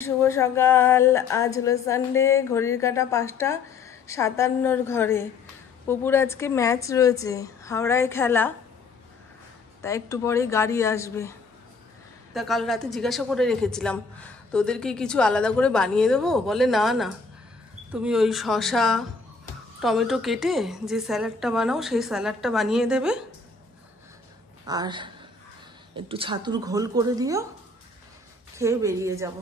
শুভ সকাল। আজ হলো সানডে, ঘড়ির কাঁটা 5:57 ঘরে। পুপুর আজকে ম্যাচ রয়েছে, হাওড়ায় খেলা, তাই একটু পরেই গাড়ি আসবে। তা কাল রাতে জিজ্ঞাসা করে রেখেছিলাম তোদেরকে কিছু আলাদা করে বানিয়ে দেবো, বলে না না, তুমি ওই শসা টমেটো কেটে যে স্যালাডটা বানাও সেই স্যালাডটা বানিয়ে দেবে, আর একটু ছাতুর ঘোল করে দিও, খেয়ে বেরিয়ে যাব।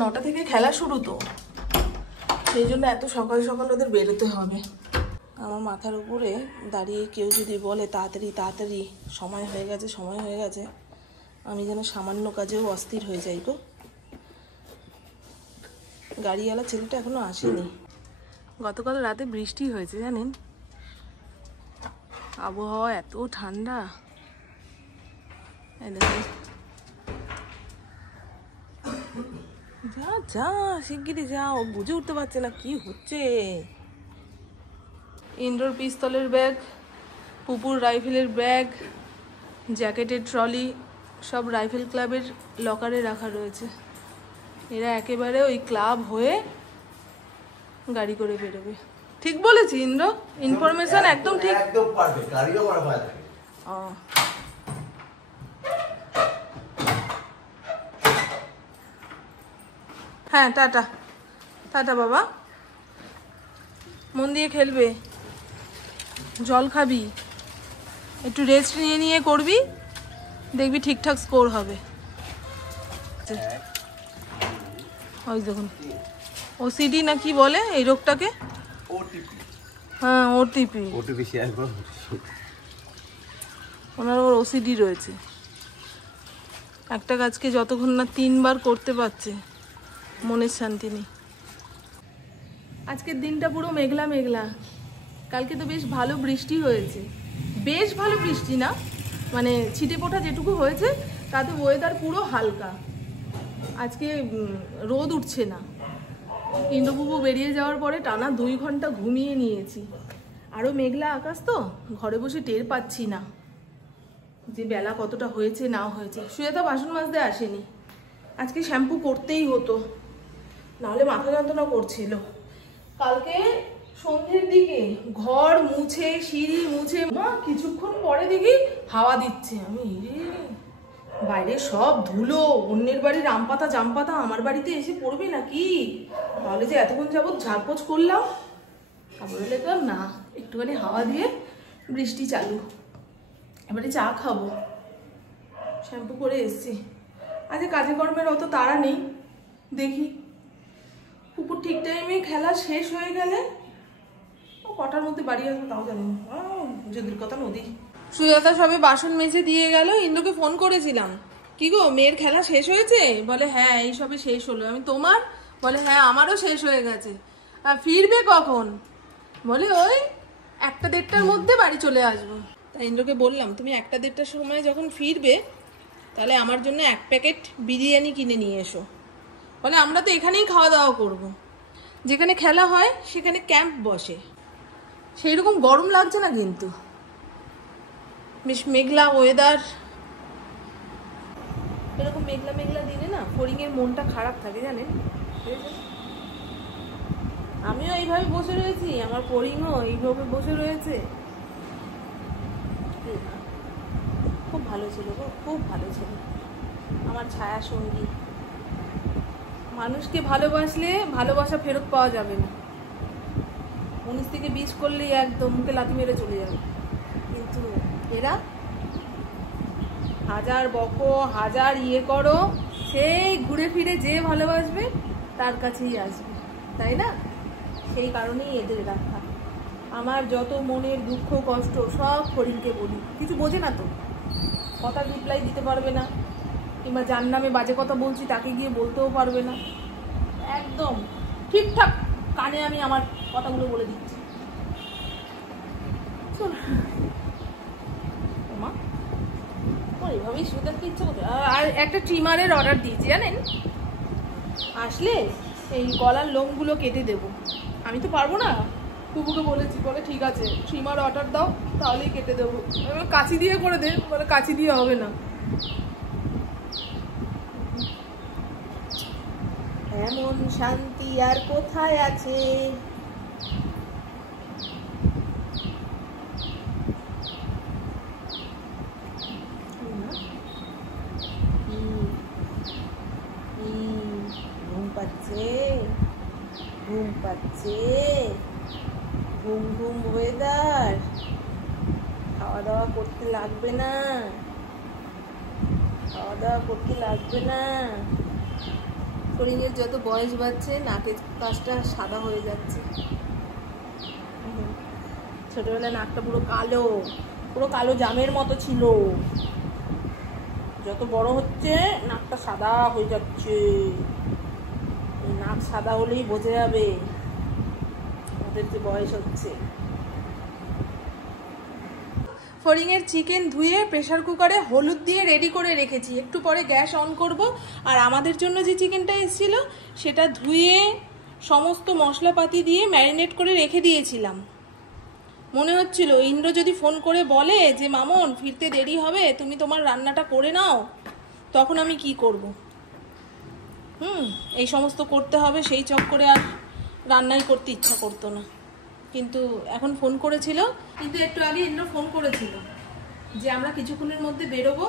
9টা থেকে খেলা শুরু, তো সেই জন্য এত সকাল সকাল ওদের বেরোতে হবে। আমার মাথার উপরে দাঁড়িয়ে কেউ যদি বলে তাড়াতাড়ি তাড়াতাড়ি সময় হয়ে গেছে সময় হয়ে গেছে, আমি যেন সামান্য কাজেও অস্থির হয়ে যাই গো। গাড়িওয়ালা ছেলেটা এখনো আসেনি। গতকাল রাতে বৃষ্টি হয়েছে জানেন, আবহাওয়া এত ঠান্ডা। যা যা শিগগিরই যা, ও বুঝে উঠতে পারছে না কি হচ্ছে। ইনডোর পিস্তলের ব্যাগ, পুপুর রাইফেলের ব্যাগ, জ্যাকেটের ট্রলি সব রাইফেল ক্লাবের লকারে রাখা রয়েছে। এরা একেবারে ওই ক্লাব হয়ে গাড়ি করে বেরোবে। ঠিক বলেছি ইন্দ্র, ইনফরমেশন একদম ঠিক, একদম পারফেক্ট। গাড়িও বড় হয় থাকে। হ্যাঁ, টাটা টাটা বাবা, মন দিয়ে খেলবে, জল খাবি, একটু রেস্ট নিয়ে নিয়ে করবি, দেখবি ঠিকঠাক স্কোর হবে। ওই দেখুন ওসিডি না কি বলে এই রোগটাকে, হ্যাঁ ওটিপি, ওনার আবার ওসিডি রয়েছে। একটা কাজকে যতক্ষণ না 3 বার করতে পারছে মনের শান্তি নেই। আজকের দিনটা পুরো মেঘলা মেঘলা। কালকে তো বেশ ভালো বৃষ্টি হয়েছে, বেশ ভালো বৃষ্টি না, মানে ছিটে ফোঁটা যেটুকু হয়েছে তাতে ওয়েদার পুরো হালকা। আজকে রোদ উঠছে না। ইন্দ্রবাবু বেরিয়ে যাওয়ার পরে টানা 2 ঘন্টা ঘুমিয়ে নিয়েছি। আরও মেঘলা আকাশ, তো ঘরে বসে টের পাচ্ছি না যে বেলা কতটা হয়েছে না হয়েছে। সুজাতা বাসন মাজতে আসেনি, আজকে শ্যাম্পু করতেই হতো, নাহলে মাথা যন্ত্রণা করছিল। কালকে সন্ধ্যের দিকে ঘর মুছে সিঁড়ি মুছে মা কিছুক্ষণ পরে দেখি হাওয়া দিচ্ছে। আমি বাইরে সব ধুলো, অন্যের বাড়ির আম পাতা জাম পাতা আমার বাড়িতে এসে পড়বে নাকি, তাহলে যে এতক্ষণ যাবৎ ঝাড়পোছ করলাম। আবার দেখলাম না, একটুখানি হাওয়া দিয়ে বৃষ্টি চালু। এবারে চা খাবো, শ্যাম্পু করে এসছি। আজ কাজে কর্মের অত তাড়া নেই, দেখি পুকুর ঠিক টাইমে খেলা শেষ হয়ে গেলে কটার মধ্যে বাড়ি আসবে তাও জানি না, যদির কথা নদী। সুজাতা সবে বাসন মেজে দিয়ে গেল। ইন্দ্রকে ফোন করেছিলাম, কি গো মেয়ের খেলা শেষ হয়েছে? বলে হ্যাঁ এই সবে শেষ হলো। আমি তোমার? বলে হ্যাঁ আমারও শেষ হয়ে গেছে। আর ফিরবে কখন? বলে ওই 1টা-1:30টার মধ্যে বাড়ি চলে আসবো। তাই ইন্দ্রকে বললাম তুমি 1টা-1:30টার সময় যখন ফিরবে তাহলে আমার জন্য 1 প্যাকেট বিরিয়ানি কিনে নিয়ে এসো। বলে আমরা তো এখানেই খাওয়া দাওয়া করবো, যেখানে খেলা হয় সেখানে ক্যাম্প বসে। সেই রকম গরম লাগছে না, কিন্তু বেশ মেঘলা ওয়েদার। এরকম মেঘলা মেঘলা দিনে না ফড়িংয়ের মনটা খারাপ থাকে জানেন। আমিও এইভাবে বসে রয়েছি, আমার ফড়িংও এইভাবে বসে রয়েছে। খুব ভালো ছিল গো, খুব ভালো ছিল আমার ছায়া সঙ্গী। মানুষকে ভালোবাসলে ভালোবাসা ফেরত পাওয়া যাবে না। 19 থেকে 20 করলেই একদম মুখে লাথি মেরে চলে যাবে। কিন্তু এরা হাজার বকো হাজার ইয়ে করো, সেই ঘুরে ফিরে যে ভালোবাসবে তার কাছেই আসবে, তাই না? সেই কারণেই এদের রাখা। আমার যত মনের দুঃখ কষ্ট সব ফড়িংকে বলি, কিছু বোঝে না তো, কথা রিপ্লাই দিতে পারবে না, কিংবা যার নামে বাজে কথা বলছি তাকে গিয়ে বলতেও পারবে না। একদম ঠিকঠাক কানে আমি আমার কথাগুলো বলে দিচ্ছি। এইভাবেই শুয়ে থাকতে ইচ্ছা করছে। আর একটা ট্রিমারের অর্ডার দিয়েছি জানেন, আসলে এই গলার লোমগুলো কেটে দেবো। আমি তো পারবো না, পুপুকে বলেছি, বলে ঠিক আছে ট্রিমার অর্ডার দাও তাহলেই কেটে দেবো। কাঁচি দিয়ে করে দে, বলে কাঁচি দিয়ে হবে না। এমন শান্তি আর কোথায় আছে? ঘুম পাচ্ছে, ঘুম পাচ্ছে, ঘুম ঘুম ওয়েদার। খাওয়া দাওয়া করতে লাগবে না, খাওয়া দাওয়া করতে লাগবে না। ফড়িংয়ের যত বয়স বাড়ছে নাকের পাশটা সাদা হয়ে যাচ্ছে। ছোটবেলায় নাকটা পুরো কালো, পুরো কালো জামের মতো ছিল। যত বড় হচ্ছে নাকটা সাদা হয়ে যাচ্ছে। এই নাক সাদা হলেই বোঝা যাবে ওদের যে বয়স হচ্ছে। ফড়িংয়ের চিকেন ধুয়ে প্রেসার কুকারে হলুদ দিয়ে রেডি করে রেখেছি। একটু পরে গ্যাস অন করব। আর আমাদের জন্য যে চিকেনটা এসেছিল সেটা ধুয়ে সমস্ত মশলাপাতি দিয়ে ম্যারিনেট করে রেখে দিয়েছিলাম। মনে হচ্ছিল ইন্দ্র যদি ফোন করে বলে যে মামন ফিরতে দেরি হবে, তুমি তোমার রান্নাটা করে নাও, তখন আমি কি করব? এই সমস্ত করতে হবে, সেই চক্করে আর রান্নাই করতে ইচ্ছা করতো না। কিন্তু এখন ফোন করেছিল, কিন্তু একটু আগে ইন্দ্র ফোন করেছিল যে আমরা কিছুক্ষণের মধ্যে বেরোবো,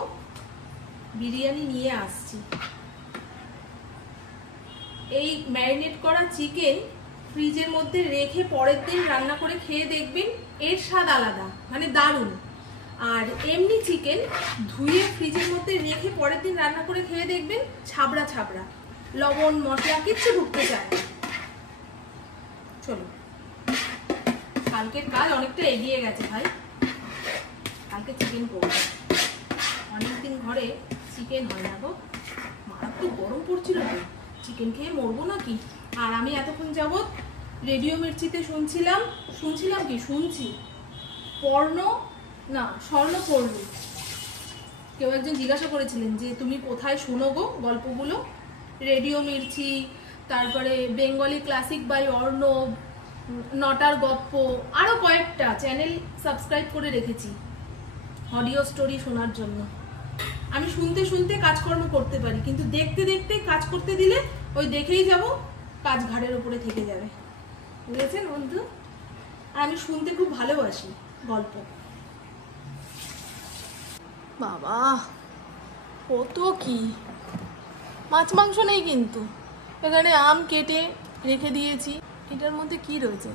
বিরিয়ানি নিয়ে আসছি। এই ম্যারিনেট করা চিকেন ফ্রিজের মধ্যে রেখে পরের দিন রান্না করে খেয়ে দেখবেন, এর স্বাদ আলাদা, মানে দারুণ। আর এমনি চিকেন ধুয়ে ফ্রিজের মধ্যে রেখে পরের দিন রান্না করে খেয়ে দেখবেন ছাবড়া ছাবড়া, লবণ মশলা কিচ্ছু ঢুকতে চায় না। চলো, কালকের কাজ অনেকটা এগিয়ে গেছে ভাই, কালকে চিকেন করবো। অনেকদিন ঘরে চিকেন হয় না গো, মারাত্মক গরম পড়ছিল, চিকেন খেয়ে মরবো নাকি। আর আমি এতক্ষণ যাবৎ রেডিও মির্চিতে শুনছি স্বর্ণপর্ণ। কেউ একজন জিজ্ঞাসা করেছিলেন যে তুমি কোথায় শোনো গো গল্পগুলো? রেডিও মির্চি, তারপরে বেঙ্গলি ক্লাসিক বাই অর্ণব, নটার গপ্প, আরো কয়েকটা চ্যানেল সাবস্ক্রাইব করে রেখেছি অডিও স্টোরি শোনার জন্য। আমি শুনতে শুনতে কাজকর্ম করতে পারি, কিন্তু দেখতে দেখতে কাজ করতে দিলে ওই দেখেই যাব, কাজ ঘাড়ের উপরে থেকে যাবে, বুঝেছেন বন্ধু? আর আমি শুনতে খুব ভালোবাসি গল্প। বাবা কত কি, মাছ মাংস নেই, কিন্তু এখানে আম কেটে রেখে দিয়েছি। এটার মধ্যে কি রয়েছে?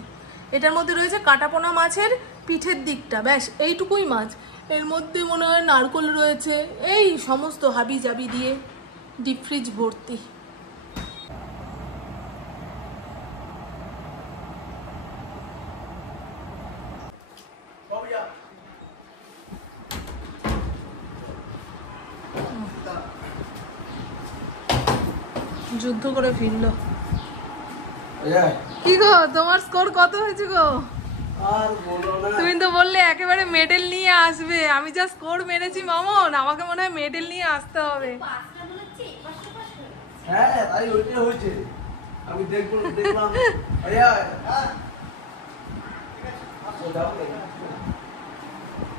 এটার মধ্যে রয়েছে কাটাপোনা মাছের পিঠের দিকটা, ব্যাস এইটুকুই মাছ। এর মধ্যে মনে হয় নারকোল রয়েছে, এই সমস্ত হাবি জাবি দিয়ে ডিপ ফ্রিজ ভর্তি। যুদ্ধ করে ফিরলো। কি গো, তোমার স্কোর কত হয়েছে গো? আর বলো না, তুমি তো বললে একেবারে মেডেল নিয়ে আসবে। আমি যা স্কোর মেরেছি মামন, আমাকে মনে হয় মেডেল নিয়ে আসতে হবে। হ্যাঁ তাই ওইটাই হয়েছে। আমি দেখলাম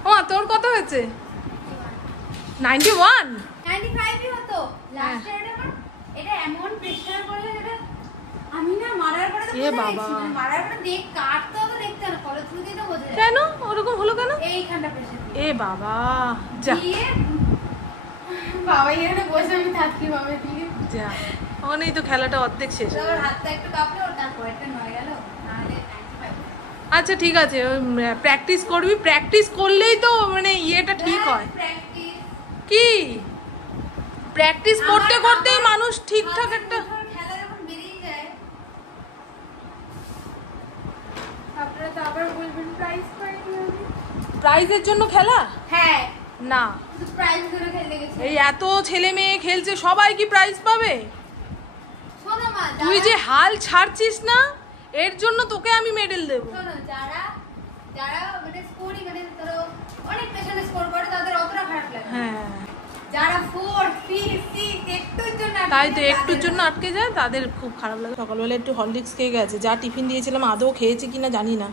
ও তোর কত হয়েছে? 91 95 হতো লাস্ট ইয়ারে। এটা এমন প্রেসার করলে যেটা আমি না মারার পরে তো মারার পরে দেখ কাটতো তো দেখতে না, ফলো থ্রু দিয়ে তো বোঝা যায়। কেন ওরকম হলো কেন? এইখানটা প্রেসার এ বাবা যা বাবা এখানে বসে আমি থাকি বাবা দিয়ে যা, ওখানেই তো খেলাটা অর্ধেক শেষ। ওর হাতটা একটু কাঁপলো, তারপর একটা নয় গেল, নাহলে 95। আচ্ছা ঠিক আছে, প্র্যাকটিস করবি, প্র্যাকটিস করলেই তো মানে ইয়েটা ঠিক হয়। প্র্যাকটিস কি প্র্যাকটিস করতে করতেই মানুষ ঠিকঠাক একটা খেলা যখন বেরিয়ে যায়, আপনারা তো আবার বলবেন প্রাইজ পাইনি। প্রাইজের জন্য খেলা? হ্যাঁ না, প্রাইজ ধরে খেলতে গেছি। এই এত ছেলে মেয়ে খেলছে, সবাই কি প্রাইজ পাবে? শোনো মা, তুই যে হাল ছাড়ছিস না, এর জন্য তোকে আমি মেডেল দেব। শোনো, যারা যারা মানে স্কোরই মানে ধরো অনেক পেছনে স্কোর করে তাদের অতটা খারাপ লাগে। হ্যাঁ যারা 4, 3, 6 একটুর জন্য তাই তো একটুর জন্য আটকে যায়, তাদের খুব খারাপ লাগে। সকালবেলা একটু হরলিক্স খেয়ে গেছে, যা টিফিন দিয়েছিলাম আদৌ খেয়েছে কিনা জানি না।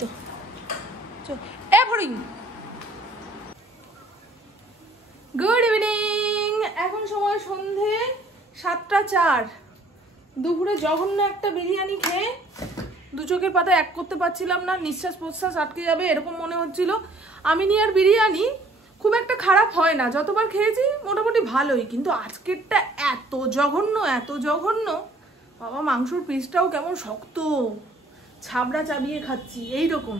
তো এ ফড়িং, গুড ইভিনিং। এখন সময় সন্ধে 7টা 4। দুপুরে জঘন্য একটা বিরিয়ানি খেয়ে দু চোখের পাতা এক করতে পারছিলাম না, নিঃশ্বাস প্রশ্বাস আটকে যাবে এরকম মনে হচ্ছিল। আমিনিয়ার বিরিয়ানি খুব একটা খারাপ হয় না, যতবার খেয়েছি মোটামুটি ভালোই, কিন্তু আজকেরটা এত জঘন্য বাবা, মাংসর পিসটাও কেমন শক্ত, ছাবড়া চাবিয়ে খাচ্ছি এইরকম।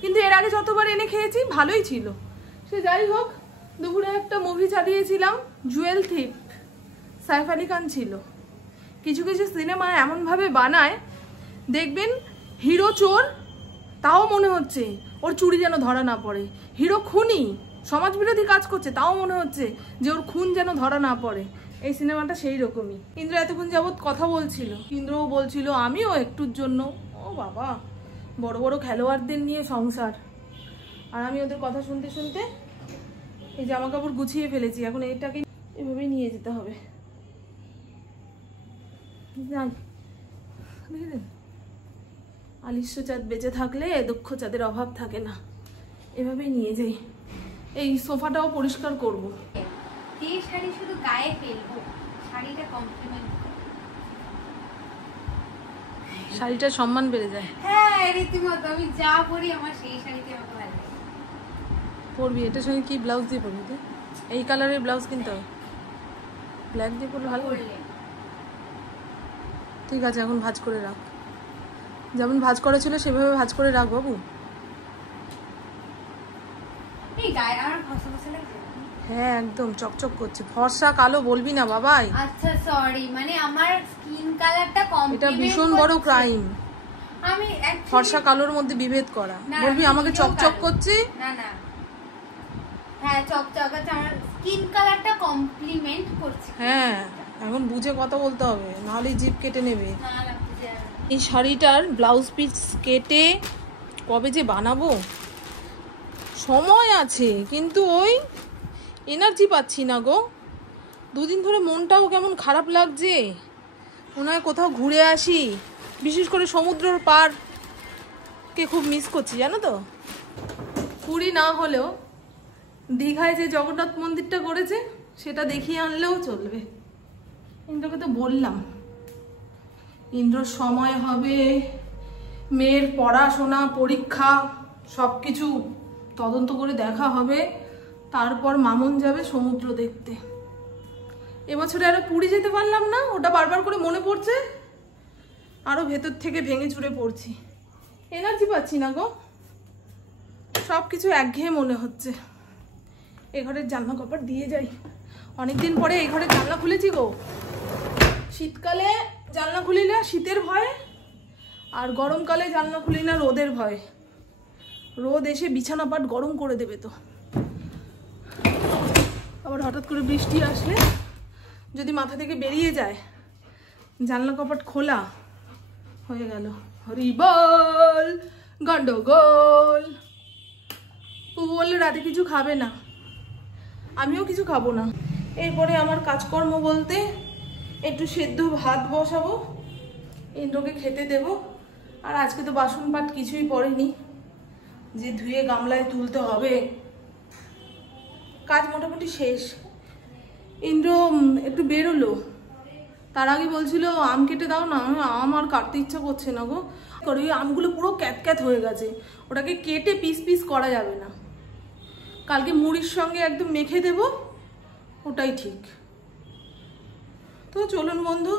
কিন্তু এর আগে যতবার এনে খেয়েছি ভালোই ছিল। সে যাই হোক, দুপুরে একটা মুভি চালিয়েছিলাম, জুয়েল থিপ, সাইফ আলি খান ছিল। কিছু কিছু সিনেমা এমনভাবে বানায় দেখবেন হিরো চোর, তাও মনে হচ্ছে ওর চুরি যেন ধরা না পড়ে। হিরো খুনি, সমাজবিরোধী কাজ করছে, তাও মনে হচ্ছে যে ওর খুন যেন ধরা না পড়ে। এই সিনেমাটা সেই রকমই। ইন্দ্র এতক্ষণ যাবৎ কথা বলছিল, ইন্দ্রও বলছিল, আমিও একটুর জন্য। ও বাবা, বড় বড় খেলোয়াড়দের নিয়ে সংসার, আর আমি ওদের কথা শুনতে শুনতে এই জামা কাপড় গুছিয়ে ফেলেছি। এখন এটাকে এভাবেই নিয়ে যেতে হবে। যাই, বুঝলেন, আলিস্য চাঁদ বেঁচে থাকলে দক্ষ চাঁদের অভাব থাকে না। এভাবেই নিয়ে যাই। এই সোফাটাও পরিষ্কার করব। যে শাড়ি শুধু গায়ে ফেলবো, শাড়িটা কমপ্লিমেন্ট, শাড়িটার সম্মান বেড়ে যায়। হ্যাঁ রীতিমতো আমি যা পরি আমার সেই শাড়িতে আমাকে ভালো লাগে। পরবি এটার সঙ্গে কি ব্লাউজ দিয়ে পরবি? তুই এই কালারের ব্লাউজ কিনতে হবে, ব্ল্যাক দিয়ে পরলে ভালো হবে। ঠিক আছে, এখন ভাঁজ করে রাখ, যেমন ভাঁজ করা ছিল সেভাবে ভাঁজ করে রাখ বাবু। এই গায়ে আমার ফসা ফসা লাগছে। হ্যাঁ একদম চকচক করছে, ফর্সা কালো বলবি না বাবাই। আচ্ছা সরি, মানে আমার স্কিন কালারটা কমপ্লিমেন্ট, এটা ভীষণ বড় ক্রাইম। আমি ফর্সা কালোর মধ্যে বিভেদ করা, বলবি আমাকে চকচক করছে। না না, হ্যাঁ চকচক আছে, আমার স্কিন কালারটা কমপ্লিমেন্ট করছে। হ্যাঁ এখন বুঝে কথা বলতে হবে, নাহলে জিভ কেটে নেবে। না লাগছে। এই শাড়িটার ব্লাউজ পিস কেটে কবে যে বানাবো, সময় আছে কিন্তু ওই এনার্জি পাচ্ছি না গো। দুদিন ধরে মনটাও কেমন খারাপ লাগছে, মনে হয় কোথাও ঘুরে আসি। বিশেষ করে সমুদ্রের পাড়কে খুব মিস করছি, জানো তো। পুরী না হলেও দীঘায় যে জগন্নাথ মন্দিরটা করেছে সেটা দেখিয়ে আনলেও চলবে। ইন্দ্রকে তো বললাম, ইন্দ্রর সময় হবে, মেয়ের পড়াশোনা পরীক্ষা সব কিছু তদন্ত করে দেখা হবে, তারপর মামুন যাবে সমুদ্র দেখতে। এবছরে আরো পুরী যেতে পারলাম না, ওটা বারবার করে মনে পড়ছে, আরো ভেতর থেকে ভেঙে চুরে পড়ছি। এনার্জি পাচ্ছি না গো, সব কিছু একঘেয়ে মনে হচ্ছে। এ ঘরের জানলা কপাট দিয়ে যাই, অনেকদিন পরে এই ঘরের জানলা খুলেছি গো। শীতকালে জানলা খুলি না শীতের ভয়ে, আর গরমকালে জানলা খুলি না রোদের ভয়ে। রোদ এসে বিছানা পাট গরম করে দেবে তো। আবার হঠাৎ করে বৃষ্টি আসলে যদি মাথা থেকে বেরিয়ে যায়, জানলা কপাট খোলা হয়ে গেল, হরিবল গন্ডগোল। ও বললে রাতে কিছু খাবে না, আমিও কিছু খাবো না। এরপরে আমার কাজকর্ম বলতে একটু সেদ্ধ ভাত বসাবো, ইন্দ্রকে খেতে দেব। আর আজকে তো বাসন পাট কিছুই পড়েনি যে ধুয়ে গামলায় তুলতে হবে, কাজ মোটামুটি শেষ। ইন্দ্র একটু বেরোলো, তার আগে বলছিল আম কেটে দাও না, আম আর কাটতে ইচ্ছা করছে না গো। ওই আমগুলো পুরো ক্যাত হয়ে গেছে, ওটাকে কেটে পিস পিস করা যাবে না, কালকে মুড়ির সঙ্গে একদম মেখে দেব, ওটাই ঠিক। তো চলুন বন্ধু,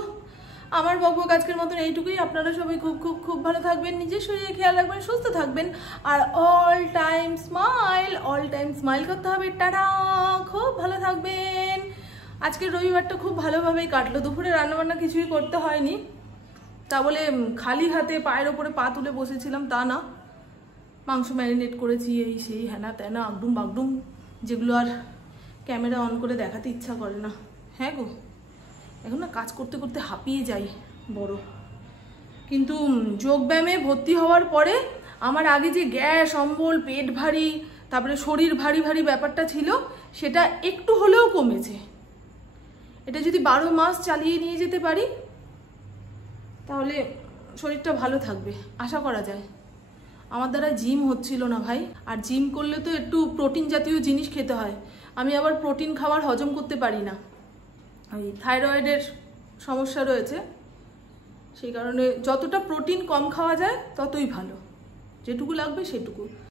আমার বকবক আজকের মতন এইটুকুই। আপনারা সবাই খুব খুব খুব ভালো থাকবেন, নিজের শরীরে খেয়াল রাখবেন, সুস্থ থাকবেন, আর অল টাইম স্মাইল করতে হবে। টাটা, খুব ভালো থাকবেন। আজকের রবিবারটা খুব ভালোভাবেই কাটলো, দুপুরে রান্নাবান্না কিছুই করতে হয়নি, তা বলে খালি হাতে পায়ের ওপরে পা তুলে বসেছিলাম তা না। মাংস ম্যারিনেট করেছি, এই সেই হ্যানা ত্যানা আগডুম বাগডুম, যেগুলো আর ক্যামেরা অন করে দেখাতে ইচ্ছা করে না। হ্যাঁ গো, এখন না কাজ করতে করতে হাঁপিয়ে যাই বড়। কিন্তু যোগব্যায়ামে ভর্তি হওয়ার পরে আমার আগে যে গ্যাস অম্বল, পেট ভারী, তারপরে শরীর ভারী ভারী ব্যাপারটা ছিল, সেটা একটু হলেও কমেছে। এটা যদি 12 মাস চালিয়ে নিয়ে যেতে পারি তাহলে শরীরটা ভালো থাকবে আশা করা যায়। আমার দ্বারা জিম হচ্ছিল না ভাই, আর জিম করলে তো একটু প্রোটিন জাতীয় জিনিস খেতে হয়। আমি আবার প্রোটিন খাবার হজম করতে পারি না, ওই থাইরয়েডের সমস্যা রয়েছে, সেই কারণে যতটা প্রোটিন কম খাওয়া যায় ততই ভালো, যেটুকু লাগবে সেটুকু।